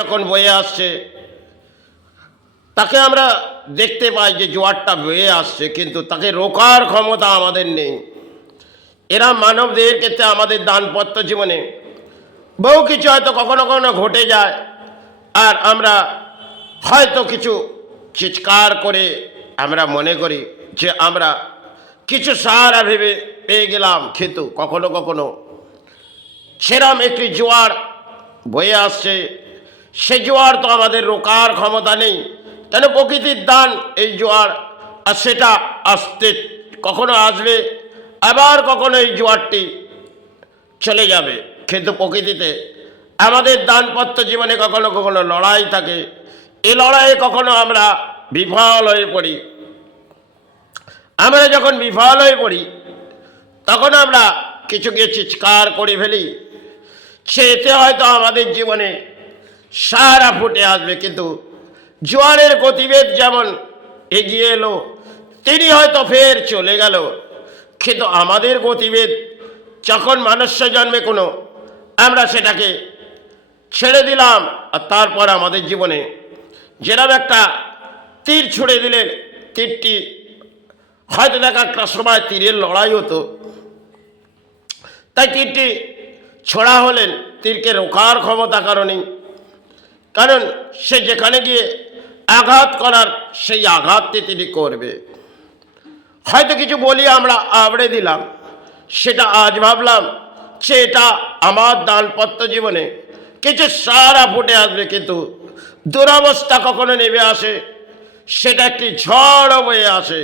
যখন বয়ে আসছে তাকে আমরা দেখতে পাই যে জোয়ারটা বয়ে আসছে, কিন্তু তাকে রোকার ক্ষমতা আমাদের নেই। এরা মানবদের ক্ষেত্রে আমাদের দানপত্য জীবনে বহু কিছু হয়তো কখনো কখনো ঘটে যায়, আর আমরা হয়তো কিছু চিৎকার করে আমরা মনে করি যে আমরা কিছু সাহারা ভেবে পেয়ে গেলাম, কিন্তু কখনো কখনো সেরম একটি জোয়ার বয়ে আসছে, সে জোয়ার তো আমাদের রোকার ক্ষমতা নেই। কেন? প্রকৃতির দান এই জোয়ার, আর সেটা আসতে কখনো আসবে, আবার কখনো এই জোয়ারটি চলে যাবে। কিন্তু প্রকৃতিতে আমাদের দানপত্য জীবনে কখনো কখনো লড়াই থাকে, এই লড়াইয়ে কখনো আমরা বিফল হয়ে পড়ি। আমরা যখন বিফল হয়ে পড়ি তখন আমরা কিছু গিয়ে চিৎকার করে ফেলি, সেতে হয়তো আমাদের জীবনে সারা ফুটে আসবে। কিন্তু জোয়ারের গতিবেগ যেমন এগিয়ে এলো, তিনি হয়তো ফের চলে গেল, কিন্তু আমাদের গতিবেগ যখন মনুষ্য জন্মে কোনো আমরা সেটাকে ছেড়ে দিলাম, আর তারপর আমাদের জীবনে যেরকম একটা তীর ছুঁড়ে দিলেন, তীরটি হয়তো দেখা একটা সময় তীরের লড়াই হতো, তাই তীরটি ছোড়া হলেন, তীরকে রোকার ক্ষমতা কারণেই, কারণ সে যেখানে গিয়ে আঘাত করার সেই আঘাতটি তিনি করবে। হয়তো কিছু বলি আমরা আবড়ে দিলাম, সেটা আজ ভাবলাম যে এটা আমার দানপত্য জীবনে কিছু সারা ফুটে আসবে, কিন্তু দুরবস্থা কখনো নেমে আসে, সেটা একটি ঝড় বয়ে আসে।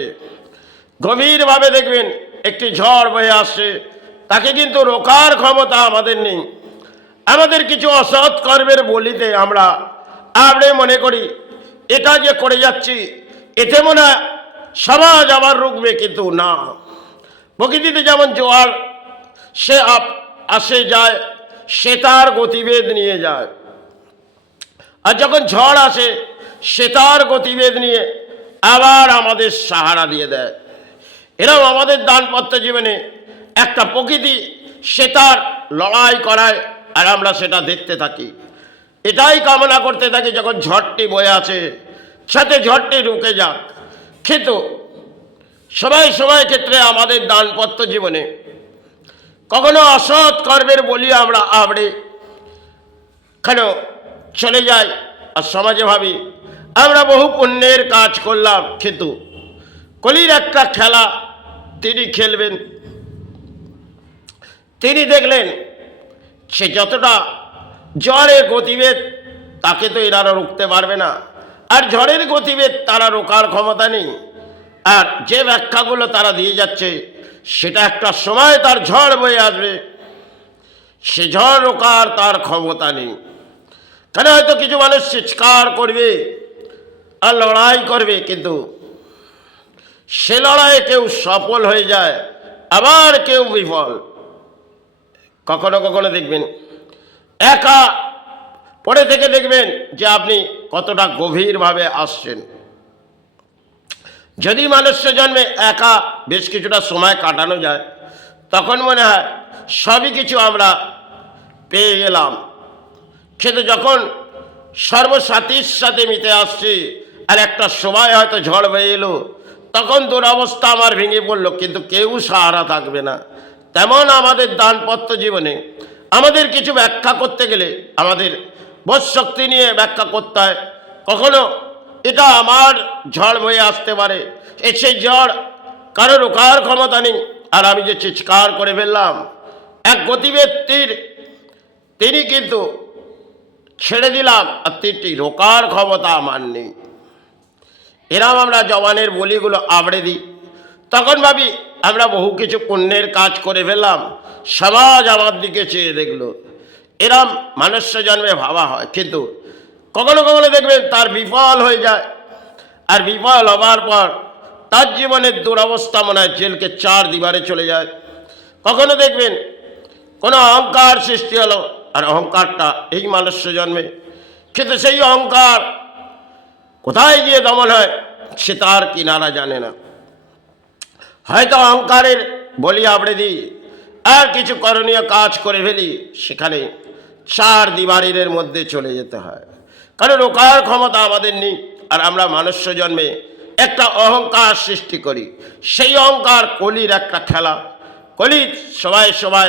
গভীরভাবে দেখবেন একটি ঝড় বয়ে আসছে, তাকে কিন্তু রোকার ক্ষমতা আমাদের নেই। আমাদের কিছু অসৎ কর্মের বলিতে আমরা আবড়ে মনে করি এটা যে করে যাচ্ছি এতে মনে হয় সমাজ আবার রুখবে, কিন্তু না। প্রকৃতিতে যেমন জোয়ার সে আসে যায়, সে তার গতিবেগ নিয়ে যায়, আর যখন ঝড় আসে সে তার গতিবেগ নিয়ে আবার আমাদের সাহারা দিয়ে দেয়। এরাও আমাদের দানপত্য জীবনে একটা প্রকৃতি, সে তার লড়াই করায়, আর আমরা সেটা দেখতে থাকি। এটাই কামনা করতে থাকি যখন ঝড়টি বয়ে আছে সাথে ঝড়টি রুকে যাক। কিন্তু সময় সময় ক্ষেত্রে আমাদের দানপত্য জীবনে কখনো অসৎ কর্মের বলি আমরা আবড়ে কেন চলে যাই, আর সমাজে ভাবি আমরা বহু পুণ্যের কাজ করলাম, কিন্তু কলির একটা খেলা তিনি খেলবেন। তিনি দেখলেন সে যতটা ঝড়ের গতিবেগ তাকে তো এরা রুখতে পারবে না, আর ঝড়ের গতিবেগ তারা রোকার ক্ষমতা নেই। আর যে ব্যাখ্যাগুলো তারা দিয়ে যাচ্ছে সেটা একটা সময় তার ঝড় বয়ে আসবে, সে ঝড় রোকার তার ক্ষমতা নেই। কেন? হয়তো কিছু মানুষ চিৎকার করবে আর লড়াই করবে, কিন্তু সে লড়াইয়ে কেউ সফল হয়ে যায়, আবার কেউ বিফল। কখনো কখনো দেখবেন একা পড়ে থেকে দেখবেন যে আপনি কতটা গভীরভাবে আসছেন। যদি মানুষ্য জন্মে একা বেশ কিছুটা সময় কাটানো যায়, তখন মনে হয় সবই কিছু আমরা পেয়ে গেলাম। কিন্তু যখন সর্বসাথীর সাথে মিতে আসছি আর একটা সময় হয়তো ঝড় বয়ে এলো, তখন দুরবস্থা আমার ভেঙে পড়লো, কিন্তু কেউ সাহারা থাকবে না। তেমন আমাদের দানপত্য জীবনে আমাদের কিছু ব্যাখ্যা করতে গেলে আমাদের বোধ শক্তি নিয়ে ব্যাখ্যা করতে হয়। কখনো এটা আমার ঝড় বয়ে আসতে পারে, সেই ঝড় কারো রোকার ক্ষমতা নেই, আর আমি যে চিৎকার করে ফেললাম এক গতিবেগ তীর, তিনি কিন্তু ছেড়ে দিলাম, আর তীরটি রোকার ক্ষমতা আমার নেই। এরম আমরা জওয়ানের বলিগুলো আবড়ে দিই, তখন ভাবি আমরা বহু কিছু পুণ্যের কাজ করে ফেললাম, সমাজ আমার দিকে চেয়ে দেখলো। এরম মনুষ্য জন্মে ভাবা হয়, কিন্তু কখনো কখনো দেখবেন তার বিফল হয়ে যায়, আর বিফল হবার পর তার জীবনের দুরবস্থা মনে হয় জেলকে চার দিবারে চলে যায়। কখনো দেখবেন কোনো অহংকার সৃষ্টি হলো, আর অহংকারটা এই মনুষ্য জন্মে, কিন্তু সেই অহংকার কোথায় গিয়ে দমন হয় সে তার কিনারা জানে না। হয়তো অহংকারের বলি আবড়ে দিই আর কিছু করণীয় কাজ করে ফেলি, সেখানে চার দিবারের মধ্যে চলে যেতে হয়। কারণ রোকার ক্ষমতা আমাদের নেই। আর আমরা মনুষ্য জন্মে একটা অহংকার সৃষ্টি করি, সেই অহংকার কলির একটা খেলা। কলি সবাই সবাই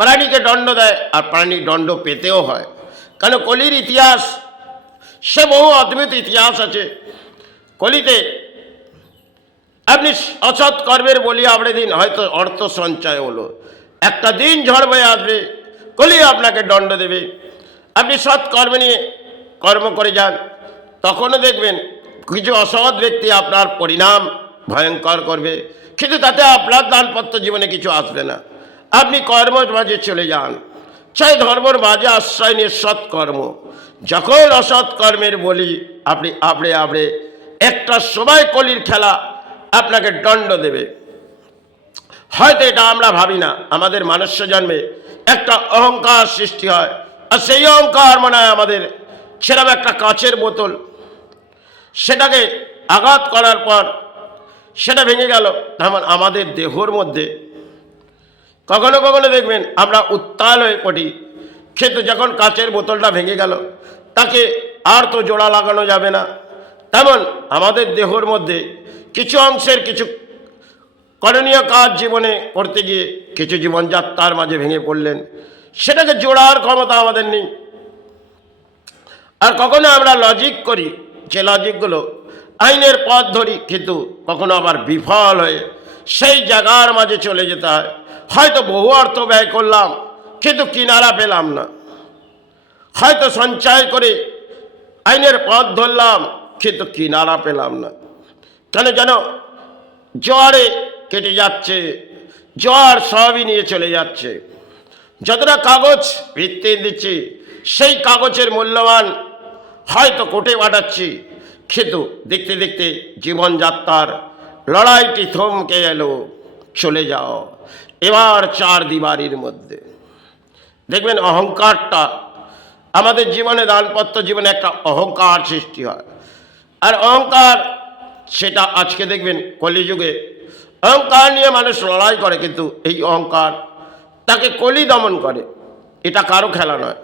প্রাণীকে দণ্ড দেয়, আর প্রাণী দণ্ড পেতেও হয়। কারণ কলির ইতিহাস সে বহু অদ্ভুত ইতিহাস আছে। কলিতে আপনি অসৎ কর্মের বলি আপনি দিন, হয়তো অর্থ সঞ্চয় হলো, একটা দিন ঝড় বয়ে আসবে, কলি আপনাকে দণ্ড দেবে। আপনি সৎ কর্ম নিয়ে কর্ম করে যান, তখনও দেখবেন কিছু অসৎ ব্যক্তি আপনার পরিণাম ভয়ঙ্কর করবে, কিন্তু তাতে আপনার দানপত্র জীবনে কিছু আসবে না। আপনি কর্মের মাঝে চলে যান, চাই ধর্মের মাঝে আশ্রয় নিয়ে সৎকর্ম। যখন অসৎ কর্মের বলি আপনি আবড়ে আবড়ে, একটা সময় কলির খেলা আপনাকে দণ্ড দেবে। হয়তো এটা আমরা ভাবি না, আমাদের মনুষ্য জন্মে একটা অহংকার সৃষ্টি হয়, আর সেই অহংকার মনে হয় আমাদের সেরকম একটা কাচের বোতল, সেটাকে আঘাত করার পর সেটা ভেঙে গেল। তেমন আমাদের দেহর মধ্যে কখনো কখনো দেখবেন আমরা উত্তাল হয়ে পড়ি, কিন্তু যখন কাচের বোতলটা ভেঙে গেল তাকে আর তো জোড়া লাগানো যাবে না। তেমন আমাদের দেহর মধ্যে কিছু অংশের কিছু করণীয় কাজ জীবনে করতে গিয়ে কিছু জীবনযাত্রার মাঝে ভেঙে পড়লেন, সেটাকে জোড়ার ক্ষমতা আমাদের নেই। আর কখনো আমরা লজিক করি, যে লজিকগুলো আইনের পথ ধরি, কিন্তু কখনো আবার বিফল হয়ে সেই জায়গার মাঝে চলে যেতে হয়। হয়তো বহু অর্থ ব্যয় করলাম, কিন্তু কিনারা পেলাম না। হয়তো সঞ্চয় করে আইনের পথ ধরলাম, কিন্তু কিনারা পেলাম না। কেন যেন জোয়ারে কেটে যাচ্ছে, জোয়ার সবই নিয়ে চলে যাচ্ছে। যতটা কাগজ ভিত্তি দিচ্ছি, সেই কাগজের মূল্যবান হয়তো কোটে পাঠাচ্ছি, কিন্তু দেখতে দেখতে জীবনযাত্রার লড়াইটি থমকে এলো, চলে যাও এবার চার দিবারির মধ্যে। দেখবেন অহংকারটা আমাদের জীবনে, দানপত্র জীবনে একটা অহংকার সৃষ্টি হয়। আর অহংকার সেটা আজকে দেখবেন কলিযুগে অহংকার নিয়ে মানুষ লড়াই করে, কিন্তু এই অহংকার তাকে কলি দমন করে। এটা কারো খেলা নয়।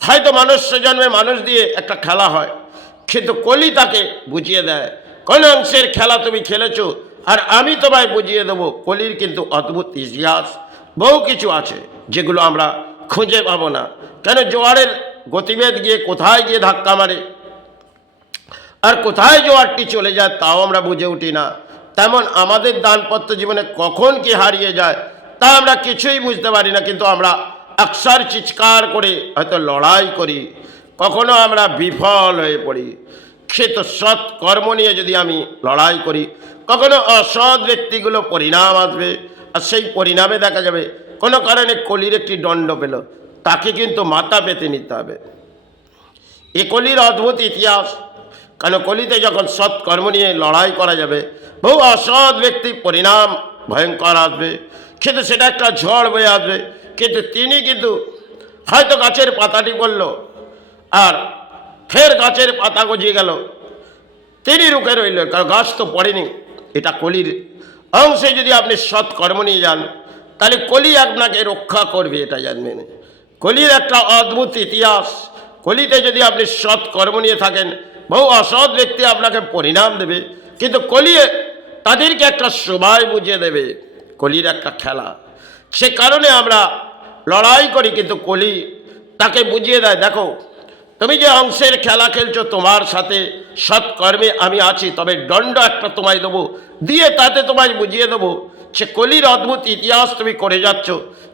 হয়তো মনুষ্য জন্মে মানুষ দিয়ে একটা খেলা হয়, কিন্তু কলি তাকে বুঝিয়ে দেয়, কোন অংশের খেলা তুমি খেলেছ আর আমি তোমায় বুঝিয়ে দেবো। কলির কিন্তু অদ্ভুত ইতিহাস বহু কিছু আছে, যেগুলো আমরা খুঁজে পাবো না। কেন জোয়ারের গতিবেগ গিয়ে কোথায় গিয়ে ধাক্কা মারে, আর কোথায় জোয়ারটি চলে যায় তাও আমরা বুঝে উঠি না। তেমন আমাদের দানপত্র জীবনে কখন কি হারিয়ে যায় তা আমরা কিছুই বুঝতে পারি না, কিন্তু আমরা আকসার চিৎকার করে হয়তো লড়াই করি, কখনো আমরা বিফল হয়ে পড়ি। কিন্তু সৎ কর্ম নিয়ে যদি আমি লড়াই করি, কখনো অসৎ ব্যক্তিগুলো পরিণাম আসবে, আর সেই পরিণামে দেখা যাবে কোনো কারণে কলির একটি দণ্ড পেল, তাকে কিন্তু মাথা পেতে নিতে হবে। এ কলির অদ্ভুত ইতিহাস। কারণ কলিতে যখন সৎ কর্ম নিয়ে লড়াই করা যাবে, বহু অসৎ ব্যক্তি পরিণাম ভয়ঙ্কর আসবে, কিন্তু সেটা একটা ঝড় বয়ে আসবে। কিন্তু তিনি কিন্তু হয়তো গাছের পাতাটি পড়ল, আর ফের গাছের পাতা গজিয়ে গেল, তিনি রুখে রইল, কারণ গাছ তো পড়েনি। এটা কলির অংশে যদি আপনি সৎ কর্ম নিয়ে যান, তাহলে কলি আপনাকে রক্ষা করবে, এটা জানবেন। কলির একটা অদ্ভুত ইতিহাস। কলিতে যদি আপনি সৎ কর্ম নিয়ে থাকেন, বহু অসৎ ব্যক্তি আপনাকে পরিণাম দেবে, কিন্তু কলি তাদেরকে একটা সময় বুঝিয়ে দেবে। কলির একটা খেলা, সে কারণে আমরা লড়াই করি, কিন্তু কলি তাকে বুঝিয়ে দেয়, দেখো তুমি যে অংশের খেলা খেলছো, তোমার সাথে সৎকর্মে আমি আছি, তবে দণ্ড একটা তোমায় দেবো, দিয়ে তাতে তোমায় বুঝিয়ে দেবো সে কলির অদ্ভুত ইতিহাস তুমি করে যাচ্ছ,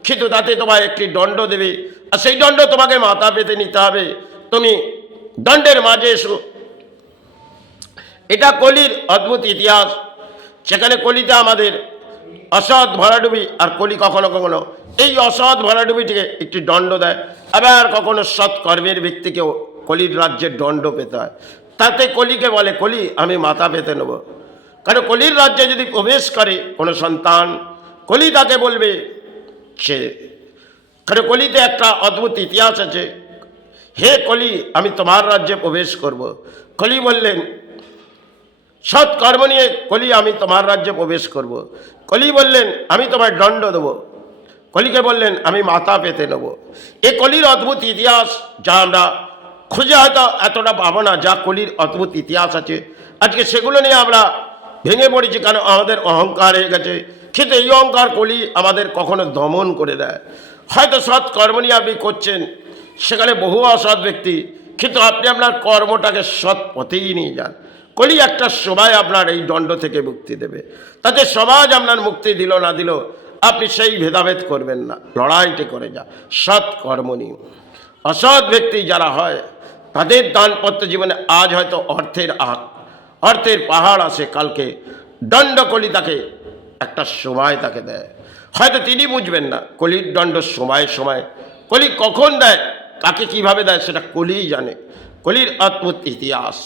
কিন্তু তাতে তোমায় একটি দণ্ড দেবে, আর সেই দণ্ড তোমাকে মাথা পেতে নিতে হবে। তুমি দণ্ডের মাঝে এসো। এটা কলির অদ্ভুত ইতিহাস। সেখানে কলিতে আমাদের অসৎ ভরাডুবি, আর কলি কখনো কখনো এই অসৎ ভরাডুবিটিকে একটি দণ্ড দেয়। আবার কখনো সৎ কর্মের ব্যক্তিকেও কলির রাজ্যের দণ্ড পেতে হয়। তাতে কলিকে বলে, কলি আমি মাথা পেতে নেব। কারণ কলির রাজ্যে যদি প্রবেশ করে কোনো সন্তান, কলি তাকে বলবে সে, কারণ কলিতে একটা অদ্ভুত ইতিহাস আছে। হে কলি, আমি তোমার রাজ্যে প্রবেশ করব। কলি বললেন, সৎ কর্ম নিয়ে কলি আমি তোমার রাজ্যে প্রবেশ করব। কলি বললেন, আমি তোমায় দণ্ড দেবো। কলিকে বললেন, আমি মাথা পেতে নেব। এ কলির অদ্ভুত ইতিহাস, যা আমরা খুঁজে হয়তো এতটা পাবো না, যা কলির অদ্ভুত ইতিহাস আছে। আজকে সেগুলো নিয়ে আমরা ভেঙে পড়েছি, কারণ আমাদের অহংকার হয়ে গেছে। কিন্তু এই অহংকার কলি আমাদের কখনো দমন করে দেয়। হয়তো সৎ কর্ম নিয়ে আপনি করছেন, সেখানে বহু অসৎ ব্যক্তি, কিন্তু আপনি আপনার কর্মটাকে সৎ পথেই নিয়ে যান। কলি একটা সময় আপনার এই দণ্ড থেকে মুক্তি দেবে। তাতে সমাজ আপনার মুক্তি দিল না দিল, আপনি সেই ভেদাভেদ করবেন না, লড়াইটি করে যা সৎ কর্ম নিয়ে। অসৎ ব্যক্তি যারা হয় তাদের দানপত্র জীবনে আজ হয়তো অর্থের পাহাড় আসে, কালকে দণ্ডকলি তাকে একটা সময় তাকে দেয়। হয়তো তিনি বুঝবেন না কলির দণ্ড সময় সময়, কলি কখন দেয়, কাকে কিভাবে দেয়, সেটা কলিই জানে। কলির অদ্ভুত ইতিহাস।